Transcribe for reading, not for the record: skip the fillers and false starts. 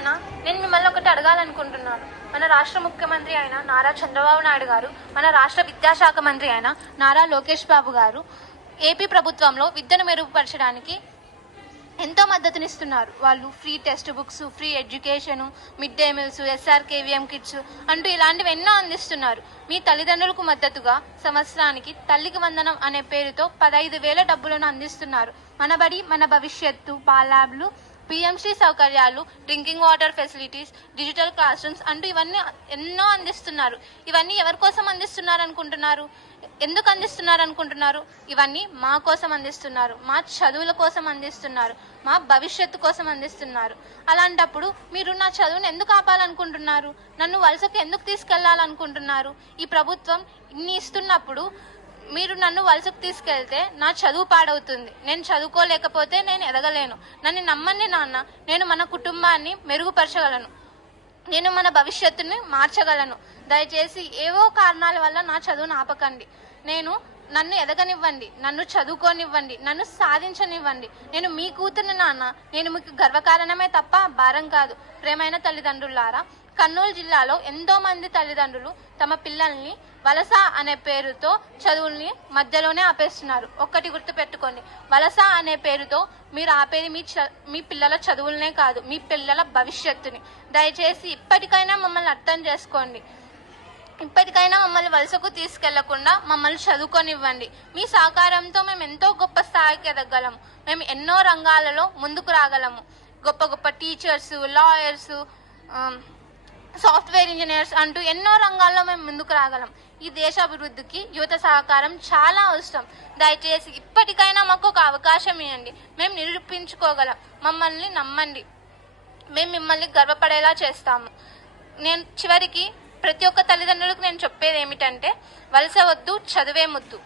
నాన్న, నేను మిమ్మల్ని ఒకటి అడగాలనుకుంటున్నాను. మన రాష్ట్ర ముఖ్యమంత్రి అయిన నారా చంద్రబాబు నాయుడు గారు, మన రాష్ట్ర విద్యాశాఖ మంత్రి అయిన నారా లోకేష్ బాబు గారు ఏపీ ప్రభుత్వంలో విద్యను మెరుగుపరచడానికి ఎంతో మద్దతునిస్తున్నారు. వాళ్ళు free text books, free education, mid day meals, SRKVM kits అంటూ ఇలాంటివి ఎన్నో అందిస్తున్నారు. మీ తల్లిదండ్రులకు మద్దతుగా సంవత్సరానికి తల్లికి వందనం అనే పేరుతో 15,000 డబ్బులను అందిస్తున్నారు. మన బడి మన భవిష్యత్తు, పాల్యాబ్లు, PMC సౌకర్యాలు, drinking water facilities, digital class rooms అంటూ ఇవన్నీ ఎన్నో అందిస్తున్నారు. ఇవన్నీ ఎవరి కోసం అందిస్తున్నారు అనుకుంటున్నారు? ఎందుకు అందిస్తున్నారు అనుకుంటున్నారు? ఇవన్నీ మా కోసం అందిస్తున్నారు, మా చదువుల కోసం అందిస్తున్నారు, మా భవిష్యత్తు కోసం అందిస్తున్నారు. అలాంటప్పుడు మీరు నా చదువును ఎందుకు ఆపాలనుకుంటున్నారు? నన్ను వలసకు ఎందుకు తీసుకెళ్లాలనుకుంటున్నారు? ఈ ప్రభుత్వం ఇన్ని ఇస్తున్నప్పుడు మీరు నన్ను వలసకు తీసుకెళ్తే నా చదువు పాడవుతుంది. నేను చదువుకోలేకపోతే నేను ఎదగలేను. నన్ను నమ్మండి నాన్న, నేను మన కుటుంబాన్ని మెరుగుపరచగలను, నేను మన భవిష్యత్తుని మార్చగలను. దయచేసి ఏవో కారణాల వల్ల నా చదువును ఆపకండి. నన్ను ఎదగనివ్వండి, నన్ను చదువుకోనివ్వండి, నన్ను సాధించనివ్వండి. నేను మీ కూతురు నాన్న, నేను మీకు గర్వకారణమే తప్ప భారం కాదు. ప్రేమైన తల్లిదండ్రులారా, కర్నూలు జిల్లాలో ఎంతో మంది తల్లిదండ్రులు తమ పిల్లల్ని వలస అనే పేరుతో చదువుల్ని మధ్యలోనే ఆపేస్తున్నారు. ఒక్కటి గుర్తుపెట్టుకోండి, వలస అనే పేరుతో మీరు ఆపేది మీ పిల్లల చదువులనే కాదు, మీ పిల్లల భవిష్యత్తుని. దయచేసి ఇప్పటికైనా మమ్మల్ని అర్థం చేసుకోండి. ఇప్పటికైనా మమ్మల్ని వలసకు తీసుకెళ్లకుండా మమ్మల్ని చదువుకొనివ్వండి. మీ సహకారంతో మేము ఎంతో గొప్ప స్థాయికి ఎదగలము. మేము ఎన్నో రంగాలలో ముందుకు రాగలము. గొప్ప గొప్ప టీచర్స్, లాయర్స్, సాఫ్ట్వేర్ ఇంజనీర్స్ అంటూ ఎన్నో రంగాల్లో మేము ముందుకు రాగలం. ఈ దేశ అభివృద్ధికి యువత సహకారం చాలా అవసరం. దయచేసి ఇప్పటికైనా మాకు ఒక అవకాశం ఇవ్వండి. మేము నిరూపించుకోగలం. మమ్మల్ని నమ్మండి, మేము మిమ్మల్ని గర్వపడేలా చేస్తాము. నేను చివరికి ప్రతి ఒక్క తల్లిదండ్రులకు నేను చెప్పేది ఏమిటంటే, వలస వద్దు, చదువే ముద్దు.